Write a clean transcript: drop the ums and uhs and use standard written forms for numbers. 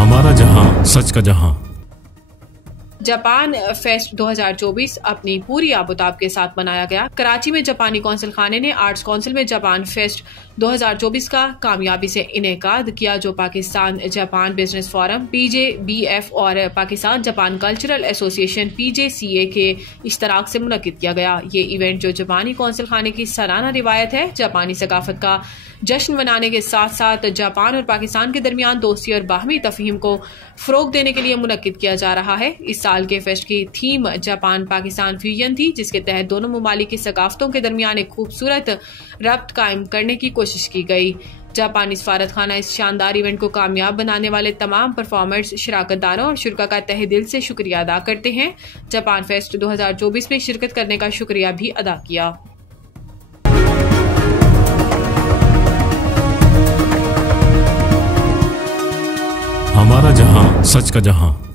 हमारा जहां सच का जहां। जापान फेस्ट 2024 अपनी पूरी आबोताब के साथ मनाया गया। कराची में जापानी कौंसिल खाने ने आर्ट्स काउंसिल में जापान फेस्ट 2024 का कामयाबी से इनेकाद किया, जो Pakistan Japan business forum PJBF और Pakistan Japan cultural association PJCA के इश्तराक से मुनक्किद किया गया। ये इवेंट, जो जापानी कौंसिल खाने की सालाना रिवायत है, जापानी सकाफत का जश्न मनाने के साथ साथ जापान और पाकिस्तान के दरमियान दोस्ती और बाहमी तफहीम को फरोग देने के लिए मुनक्किद किया जा रहा है। इस साल के फेस्ट की थीम जापान पाकिस्तान फ्यूजन थी, जिसके तहत दोनों ममालिक की सकाफतों के दरमियान एक खूबसूरत रब्त कायम करने की कोशिश की गई। जापानी सफारत खाना इस शानदार इवेंट को कामयाब बनाने वाले तमाम परफॉर्मर्स, शिराकतदारों और शुरका का तहे दिल से शुक्रिया अदा करते हैं। जापान फेस्ट 2024 में शिरकत करने का शुक्रिया भी अदा किया। हमारा जहां सच का जहां।